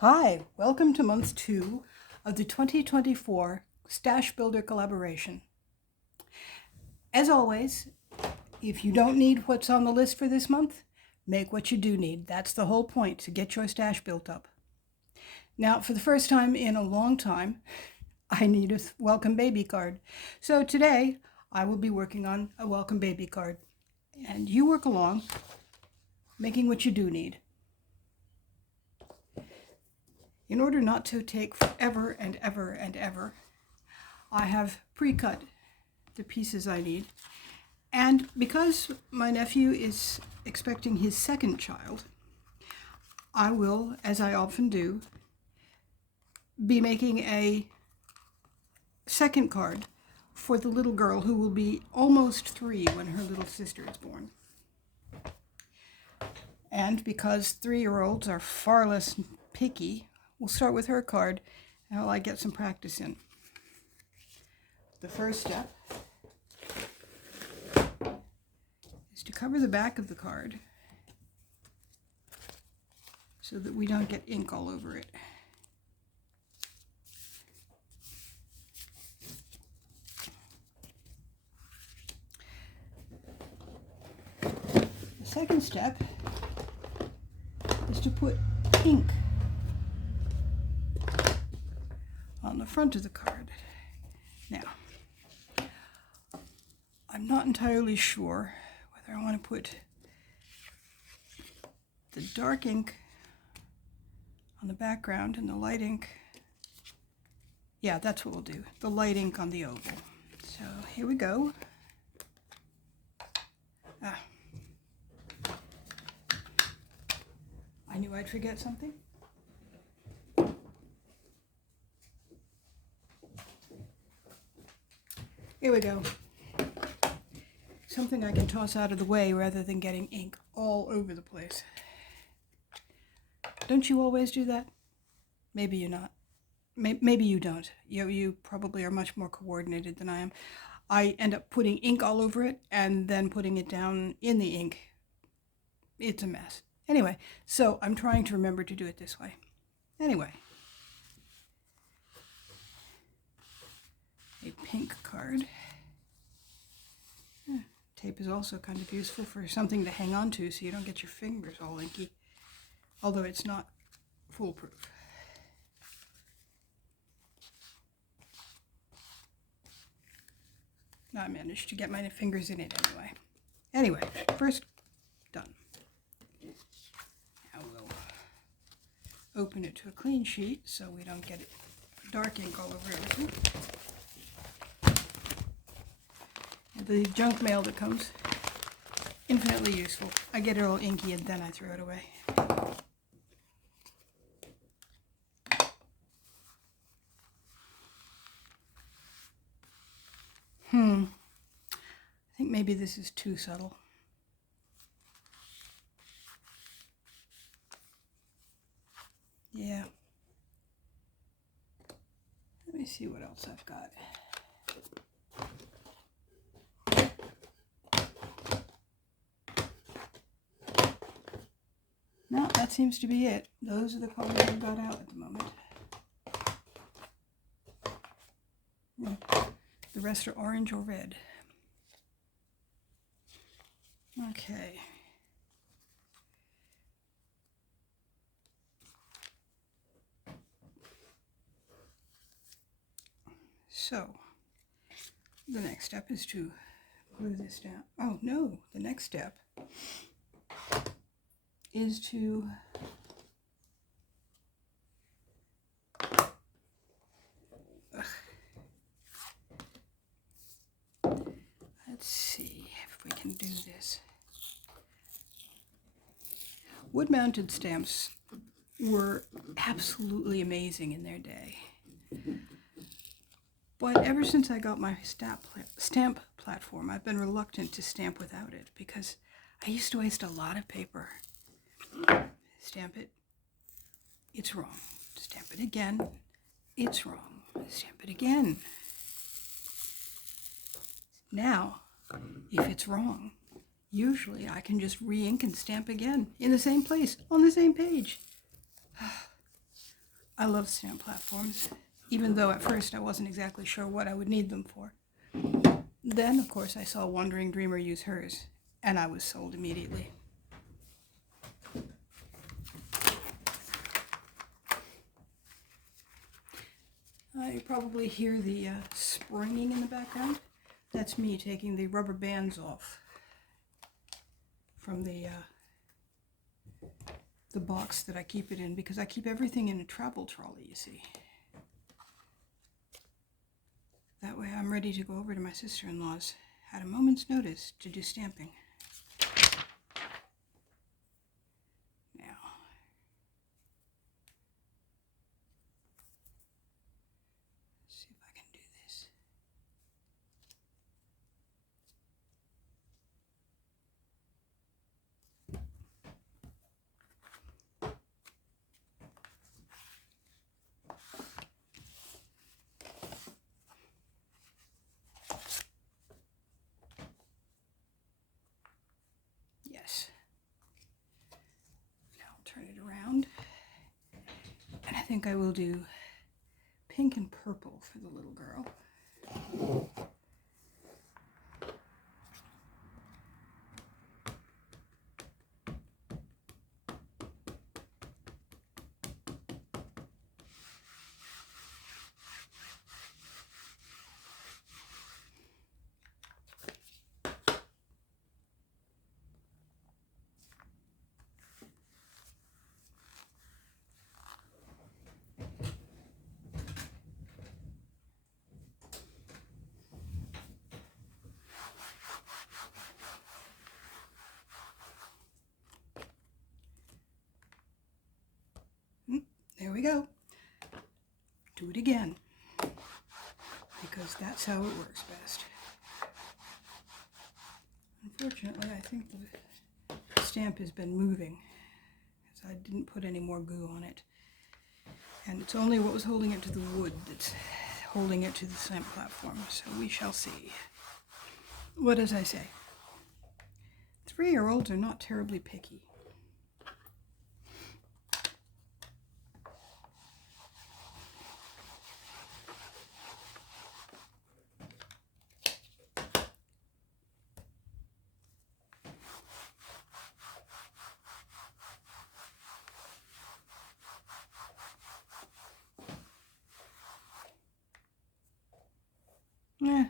Hi, welcome to month 2 of the 2024 Stash Builder collaboration. As always, if you don't need what's on the list for this month, make what you do need. That's the whole point, to get your stash built up. Now, for the first time in a long time, I need a welcome baby card. So today, I will be working on a welcome baby card. And you work along, making what you do need. In order not to take forever and ever and ever, I have pre-cut the pieces I need. And because my nephew is expecting his second child, I will, as I often do, be making a second card for the little girl who will be almost 3 when her little sister is born. And because 3-year-olds are far less picky, we'll start with her card and I'll get some practice in. The first step is to cover the back of the card so that we don't get ink all over it. The second step is to put ink on the front of the card. Now, I'm not entirely sure whether I want to put the dark ink on the background and the light ink. Yeah, that's what we'll do. The light ink on the oval. So here we go. I knew I'd forget something. Here we go. Something I can toss out of the way rather than getting ink all over the place. Don't you always do that? Maybe you're not. Maybe you don't. You probably are much more coordinated than I am. I end up putting ink all over it and then putting it down in the ink. It's a mess. Anyway, so I'm trying to remember to do it this way. Anyway. A pink card. Tape is also kind of useful for something to hang on to so you don't get your fingers all inky, although it's not foolproof. I managed to get my fingers in it anyway. Anyway, first done. Now we'll open it to a clean sheet so we don't get it dark ink all over everything. The junk mail that comes, infinitely useful. I get it all inky and then I throw it away. I think maybe this is too subtle. Yeah. Let me see what else I've got. No, that seems to be it. Those are the colors I've got out at the moment. The rest are orange or red. Okay. So, the next step is to glue this down. Oh no, the next step is to let's see if we can do this. Wood-mounted stamps were absolutely amazing in their day. But ever since I got my stamp platform, I've been reluctant to stamp without it because I used to waste a lot of paper. Stamp it, it's wrong. Stamp it again, it's wrong. Stamp it again. Now, if it's wrong, usually I can just re-ink and stamp again in the same place, on the same page. I love stamp platforms, even though at first I wasn't exactly sure what I would need them for. Then, of course, I saw Wandering Dreamer use hers, and I was sold immediately. You probably hear the springing in the background. That's me taking the rubber bands off from the box that I keep it in, because I keep everything in a travel trolley, you see. That way I'm ready to go over to my sister-in-law's at a moment's notice to do stamping. Now, let's see if I can do this. Yes. Now I'll turn it around. And I think I will do pink and purple for the little girl. There we go. Do it again, because that's how it works best. Unfortunately, I think the stamp has been moving, because I didn't put any more glue on it. And it's only what was holding it to the wood that's holding it to the stamp platform, so we shall see. What does I say? 3-year-olds are not terribly picky.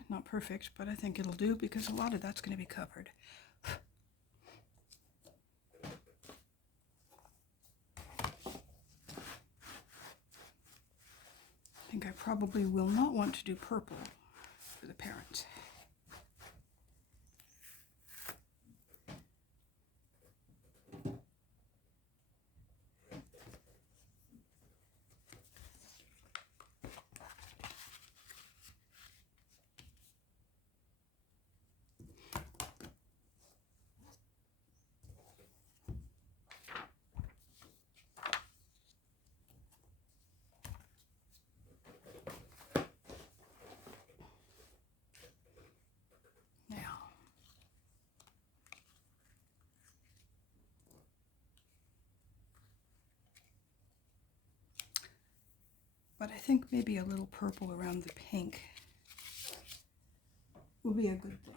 Not perfect, but I think it'll do, because a lot of that's going to be covered. I think I probably will not want to do purple for the parents. But I think maybe a little purple around the pink will be a good thing.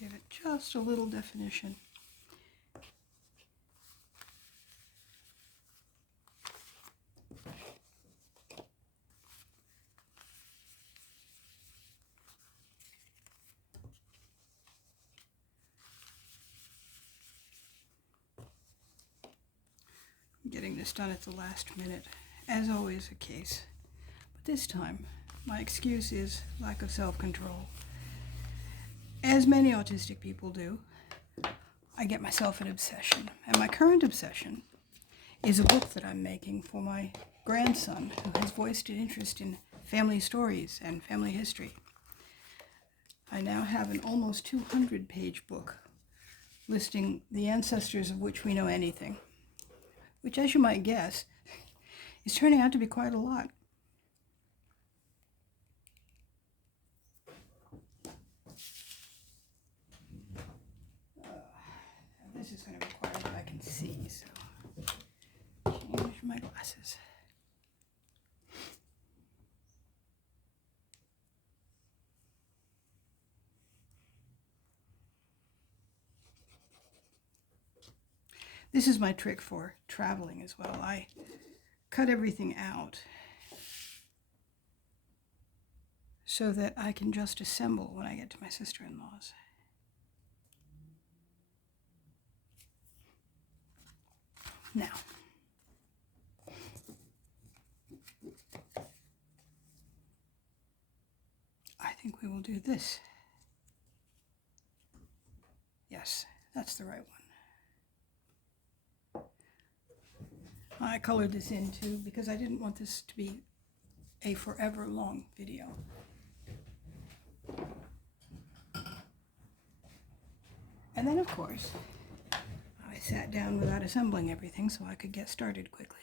Give it just a little definition. I'm getting this done at the last minute, as always the case. But this time, my excuse is lack of self-control. As many autistic people do, I get myself an obsession. And my current obsession is a book that I'm making for my grandson who has voiced an interest in family stories and family history. I now have an almost 200-page book listing the ancestors of which we know anything, which, as you might guess, is turning out to be quite a lot. This is going to require that I can see, so change my glasses. This is my trick for traveling as well. I cut everything out so that I can just assemble when I get to my sister-in-law's. Now, I think we will do this. Yes, that's the right one. I colored this in too because I didn't want this to be a forever long video. And then, of course, I sat down without assembling everything so I could get started quickly.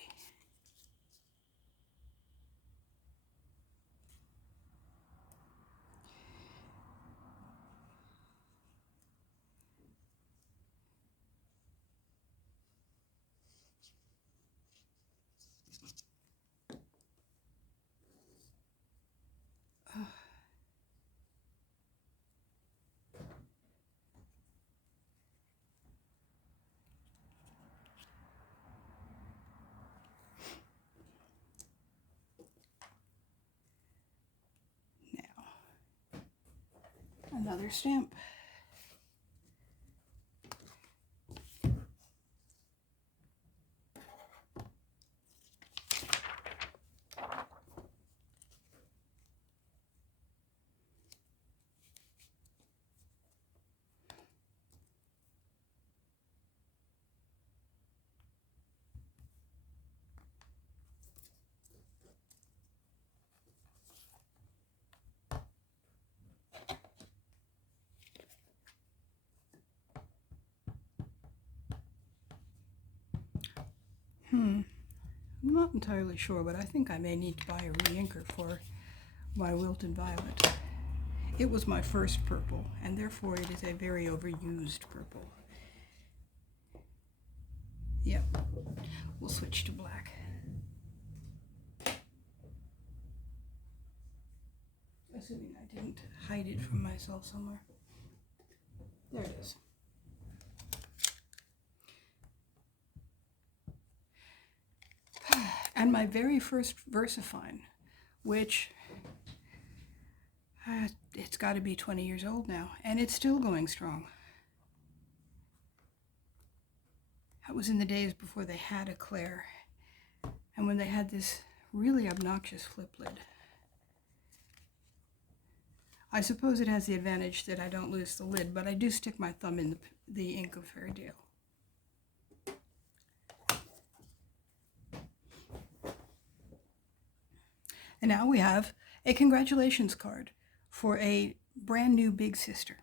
Another stamp. I'm not entirely sure, but I think I may need to buy a re-inker for my Wilted Violet. It was my first purple, and therefore it is a very overused purple. Yep, we'll switch to black. Assuming I didn't hide it from myself somewhere. There it is. And my very first VersaFine, which it's got to be 20 years old now, and it's still going strong. That was in the days before they had a Claire, and when they had this really obnoxious flip lid. I suppose it has the advantage that I don't lose the lid, but I do stick my thumb in the ink a fair deal. And now we have a congratulations card for a brand new big sister.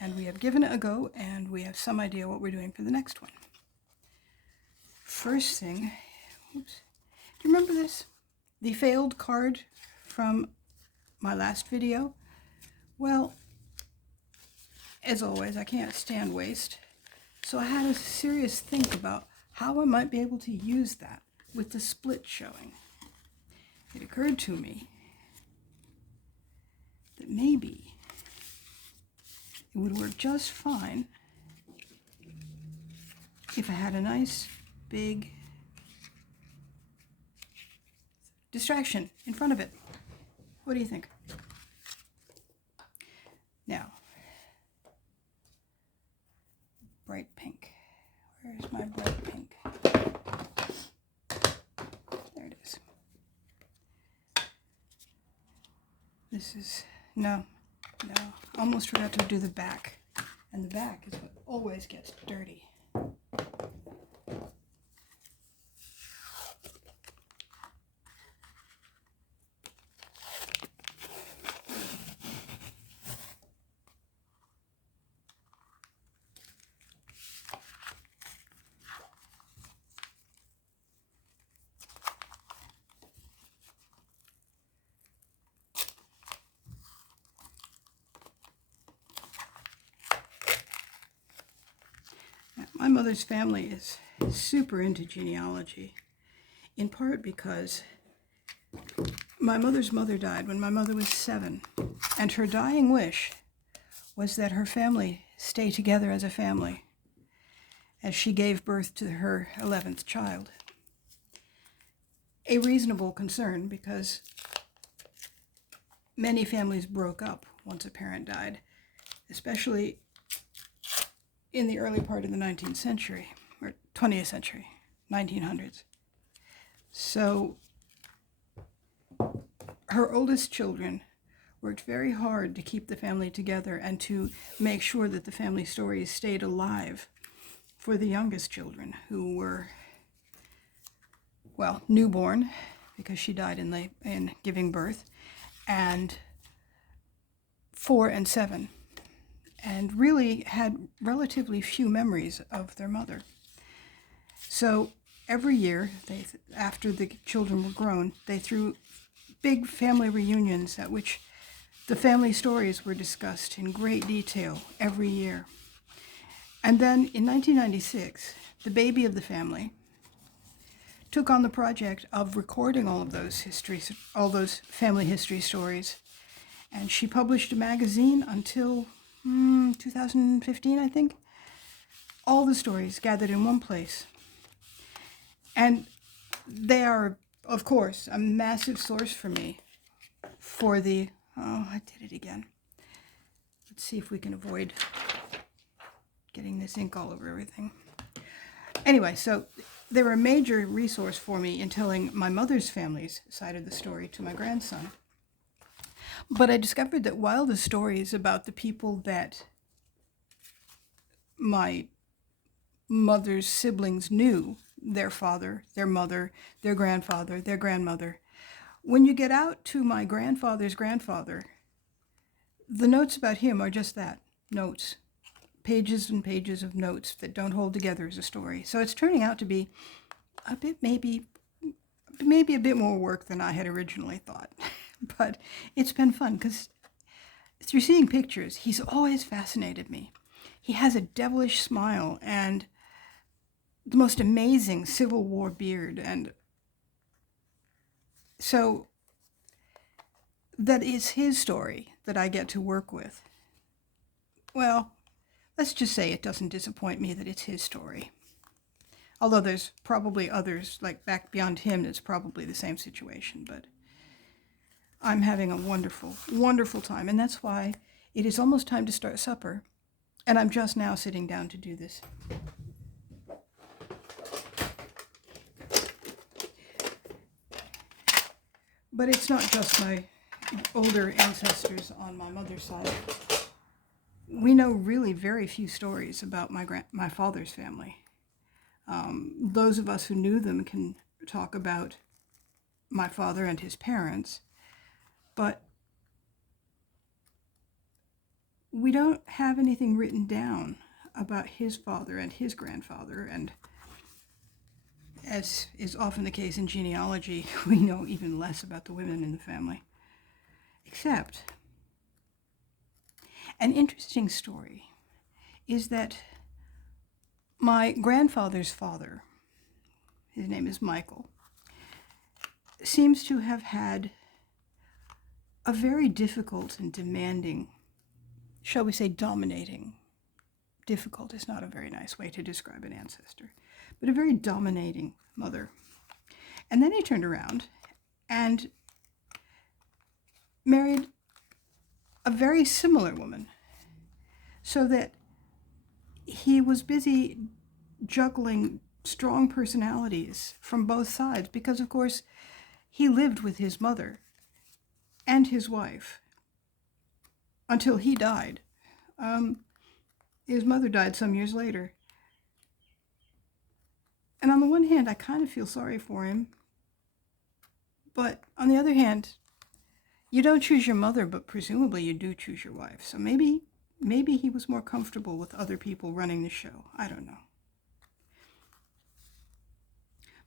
And we have given it a go, and we have some idea what we're doing for the next one. First thing, oops, do you remember this? The failed card from my last video? Well, as always, I can't stand waste. So I had a serious think about how I might be able to use that with the split showing. It occurred to me that maybe it would work just fine if I had a nice big distraction in front of it. What do you think? Now, bright pink. Where's my bright pink? There it is. This is, no, almost forgot to do the back. And the back is what always gets dirty. My mother's family is super into genealogy, in part because my mother's mother died when my mother was 7, and her dying wish was that her family stay together as a family as she gave birth to her 11th child. A reasonable concern, because many families broke up once a parent died, especially in the early part of the 19th century, or 20th century, 1900s. So her oldest children worked very hard to keep the family together and to make sure that the family stories stayed alive for the youngest children, who were, well, newborn, because she died in giving birth, and 4 and 7, and really had relatively few memories of their mother. So every year, after the children were grown, they threw big family reunions at which the family stories were discussed in great detail every year. And then in 1996, the baby of the family took on the project of recording all those family history stories. And she published a magazine until 2015, I think. All the stories gathered in one place. And they are, of course, a massive source for me for the, I did it again. Let's see if we can avoid getting this ink all over everything. Anyway, so they were a major resource for me in telling my mother's family's side of the story to my grandson. But I discovered that while the stories about the people that my mother's siblings knew, their father, their mother, their grandfather, their grandmother, when you get out to my grandfather's grandfather, the notes about him are just that, notes. Pages and pages of notes that don't hold together as a story. So it's turning out to be a bit, maybe a bit more work than I had originally thought. But it's been fun, because through seeing pictures, he's always fascinated me. He has a devilish smile and the most amazing Civil War beard. And so that is his story that I get to work with. Well, let's just say it doesn't disappoint me that it's his story. Although there's probably others, like back beyond him, that's probably the same situation. But I'm having a wonderful, wonderful time. And that's why it is almost time to start supper. And I'm just now sitting down to do this. But it's not just my older ancestors on my mother's side. We know really very few stories about my father's family. Those of us who knew them can talk about my father and his parents, but we don't have anything written down about his father and his grandfather, and as is often the case in genealogy, we know even less about the women in the family. Except, an interesting story is that my grandfather's father, his name is Michael, seems to have had a very difficult and demanding, shall we say dominating, difficult is not a very nice way to describe an ancestor, but a very dominating mother. And then he turned around and married a very similar woman, so that he was busy juggling strong personalities from both sides, because of course he lived with his mother and his wife until he died. His mother died some years later. And on the one hand, I kind of feel sorry for him. But on the other hand, you don't choose your mother, but presumably you do choose your wife. So maybe he was more comfortable with other people running the show. I don't know.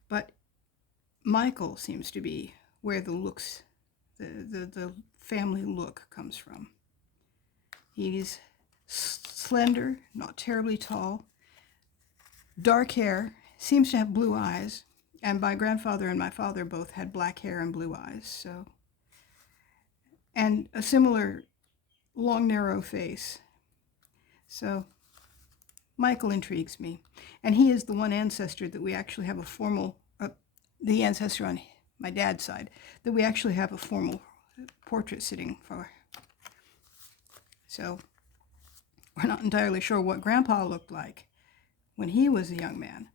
But Michael seems to be where the looks, the family look comes from. He's slender, not terribly tall, dark hair, seems to have blue eyes, and my grandfather and my father both had black hair and blue eyes, so, and a similar long, narrow face. So Michael intrigues me, and he is the one ancestor that we actually have a formal, the ancestor on my dad's side, that we actually have a formal portrait sitting for. So we're not entirely sure what Grandpa looked like when he was a young man,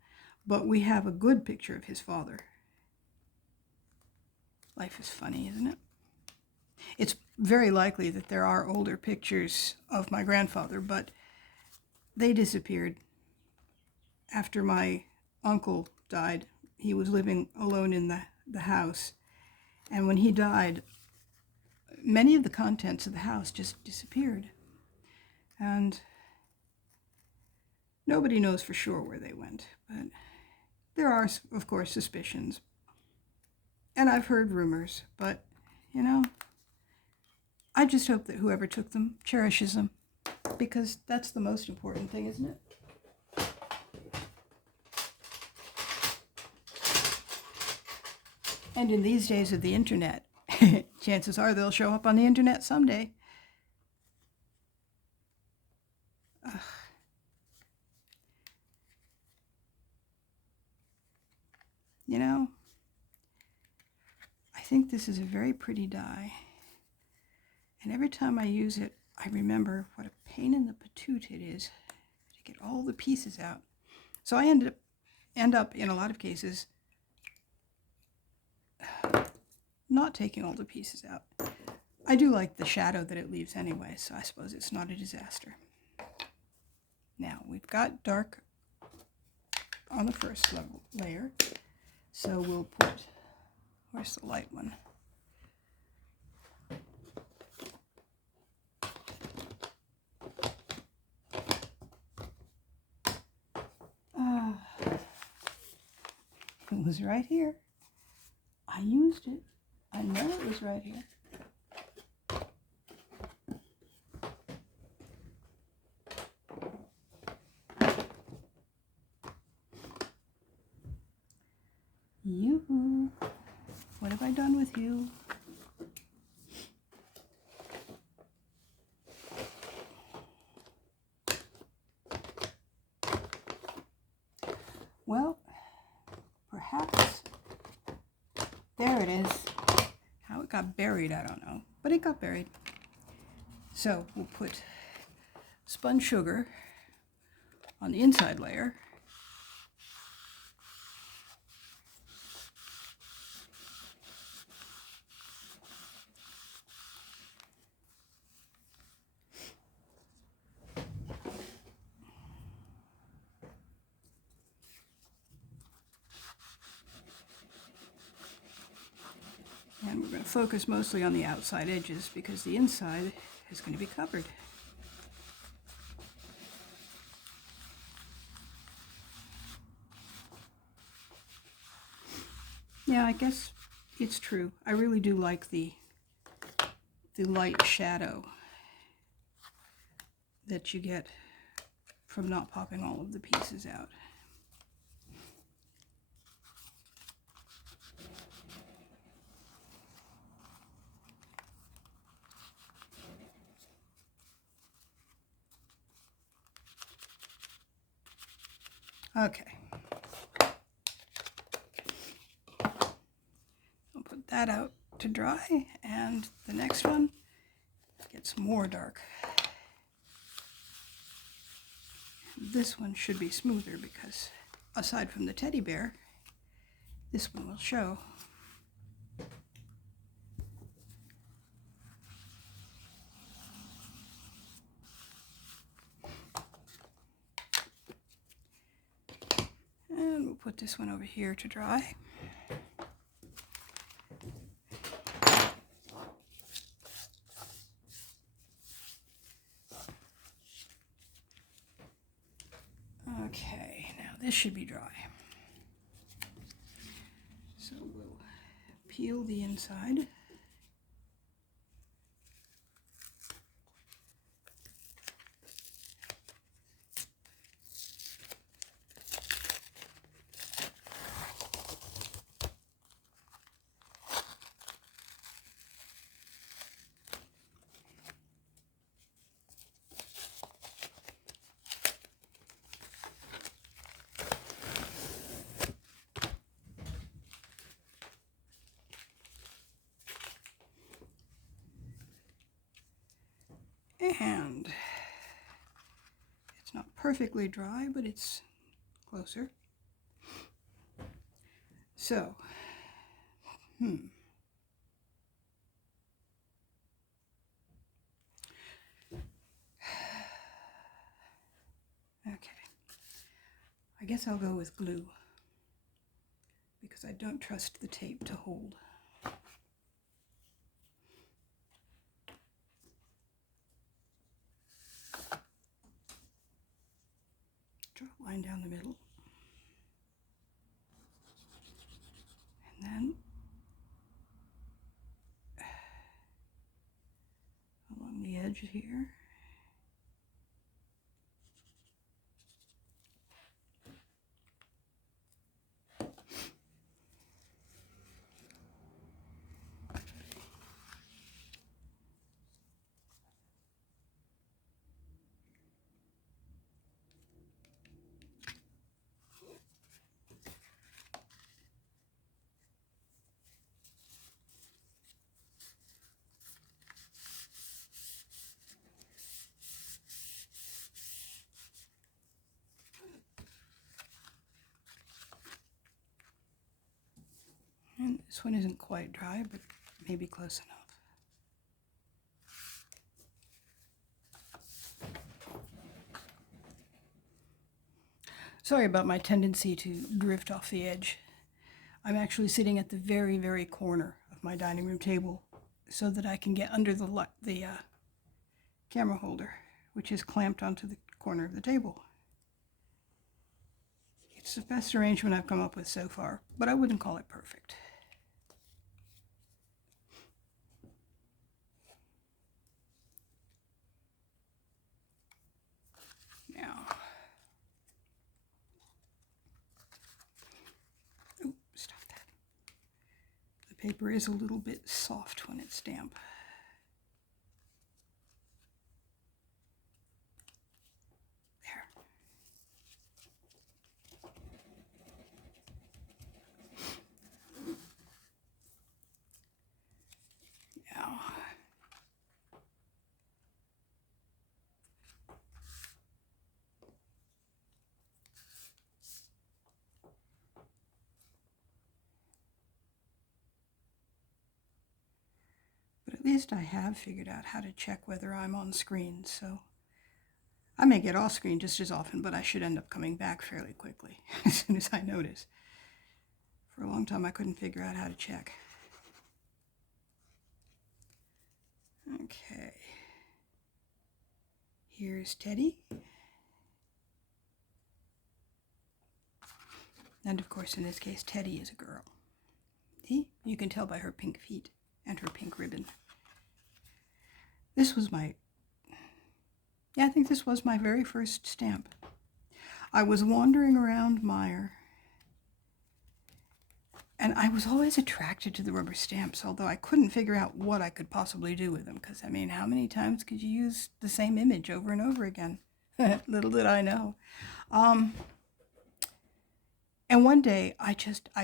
but we have a good picture of his father. Life is funny, isn't it? It's very likely that there are older pictures of my grandfather, but they disappeared after my uncle died. He was living alone in the house, and when he died, many of the contents of the house just disappeared, and nobody knows for sure where they went, but there are, of course, suspicions, and I've heard rumors, but, you know, I just hope that whoever took them cherishes them, because that's the most important thing, isn't it? And in these days of the internet, chances are they'll show up on the internet someday. Ugh. You know, I think this is a very pretty die. And every time I use it, I remember what a pain in the patoot it is to get all the pieces out. So I end up in a lot of cases not taking all the pieces out. I do like the shadow that it leaves anyway, so I suppose it's not a disaster. Now, we've got dark on the first layer, so we'll put, where's the light one? It was right here. I used it. I know it was right here. Yoo-hoo. What have I done with you? Well, perhaps. There it is. How it got buried, I don't know. But it got buried. So we'll put spun sugar on the inside layer. And we're going to focus mostly on the outside edges because the inside is going to be covered. Yeah, I guess it's true. I really do like the light shadow that you get from not popping all of the pieces out. Okay. I'll put that out to dry, and the next one gets more dark. This one should be smoother because, aside from the teddy bear, this one will show. And we'll put this one over here to dry. Okay, now this should be dry. So we'll peel the inside. perfectly dry, but it's closer. So, okay. I guess I'll go with glue because I don't trust the tape to hold. Draw a line down the middle. And then along the edge here. And this one isn't quite dry, but maybe close enough. Sorry about my tendency to drift off the edge. I'm actually sitting at the very, very corner of my dining room table so that I can get under the camera holder, which is clamped onto the corner of the table. It's the best arrangement I've come up with so far, but I wouldn't call it perfect. Now, stop that. The paper is a little bit soft when it's damp. There. Now, but at least I have figured out how to check whether I'm on screen, so I may get off screen just as often, but I should end up coming back fairly quickly as soon as I notice. For a long time, I couldn't figure out how to check. Okay. Here's Teddy. And of course, in this case, Teddy is a girl. See? You can tell by her pink feet and her pink ribbon. This was I think this was my very first stamp. I was wandering around Meyer, and I was always attracted to the rubber stamps, although I couldn't figure out what I could possibly do with them, because, I mean, how many times could you use the same image over and over again? Little did I know. And one day, I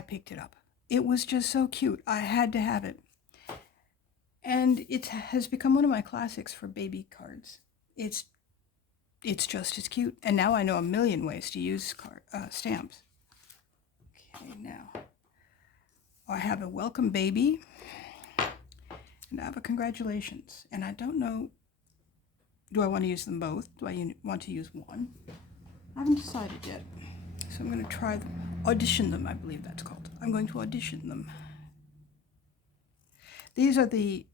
picked it up. It was just so cute. I had to have it. And it has become one of my classics for baby cards. It's just as cute. And now I know a million ways to use stamps. Okay, now I have a welcome baby. And I have a congratulations. And I don't know, do I want to use them both? Do I want to use one? I haven't decided yet. So I'm going to try them. Audition them, I believe that's called. I'm going to audition them. These are the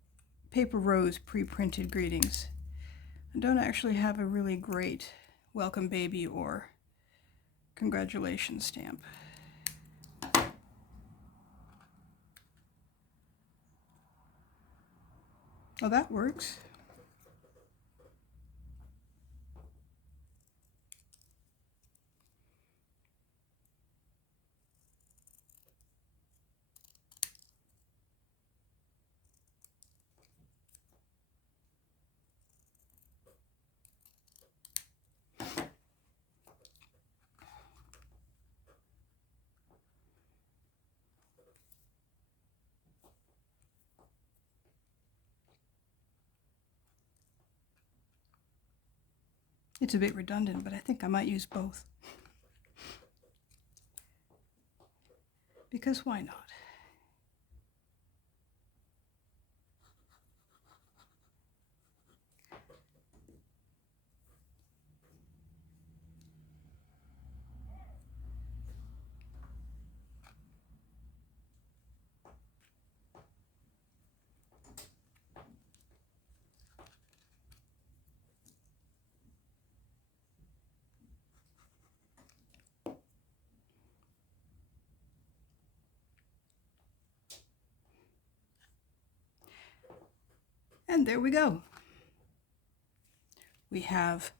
Paper Rose pre-printed greetings. I don't actually have a really great welcome baby or congratulations stamp. Oh, that works. It's a bit redundant, but I think I might use both. Because why not? And there we go. We have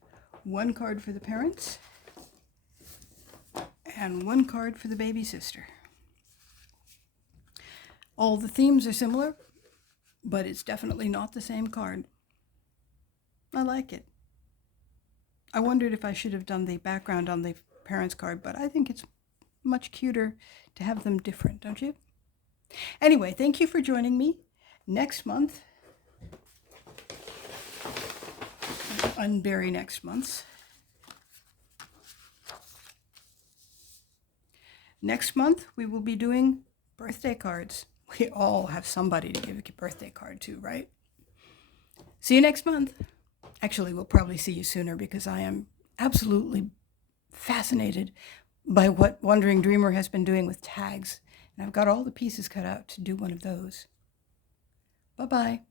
one card for the parents and one card for the baby sister. All the themes are similar, but it's definitely not the same card. I like it. I wondered if I should have done the background on the parents card, but I think it's much cuter to have them different, don't you? Anyway, thank you for joining me. Next month, unbury next month's. Next month, we will be doing birthday cards. We all have somebody to give a birthday card to, right? See you next month. Actually, we'll probably see you sooner because I am absolutely fascinated by what Wandering Dreamer has been doing with tags. And I've got all the pieces cut out to do one of those. Bye-bye.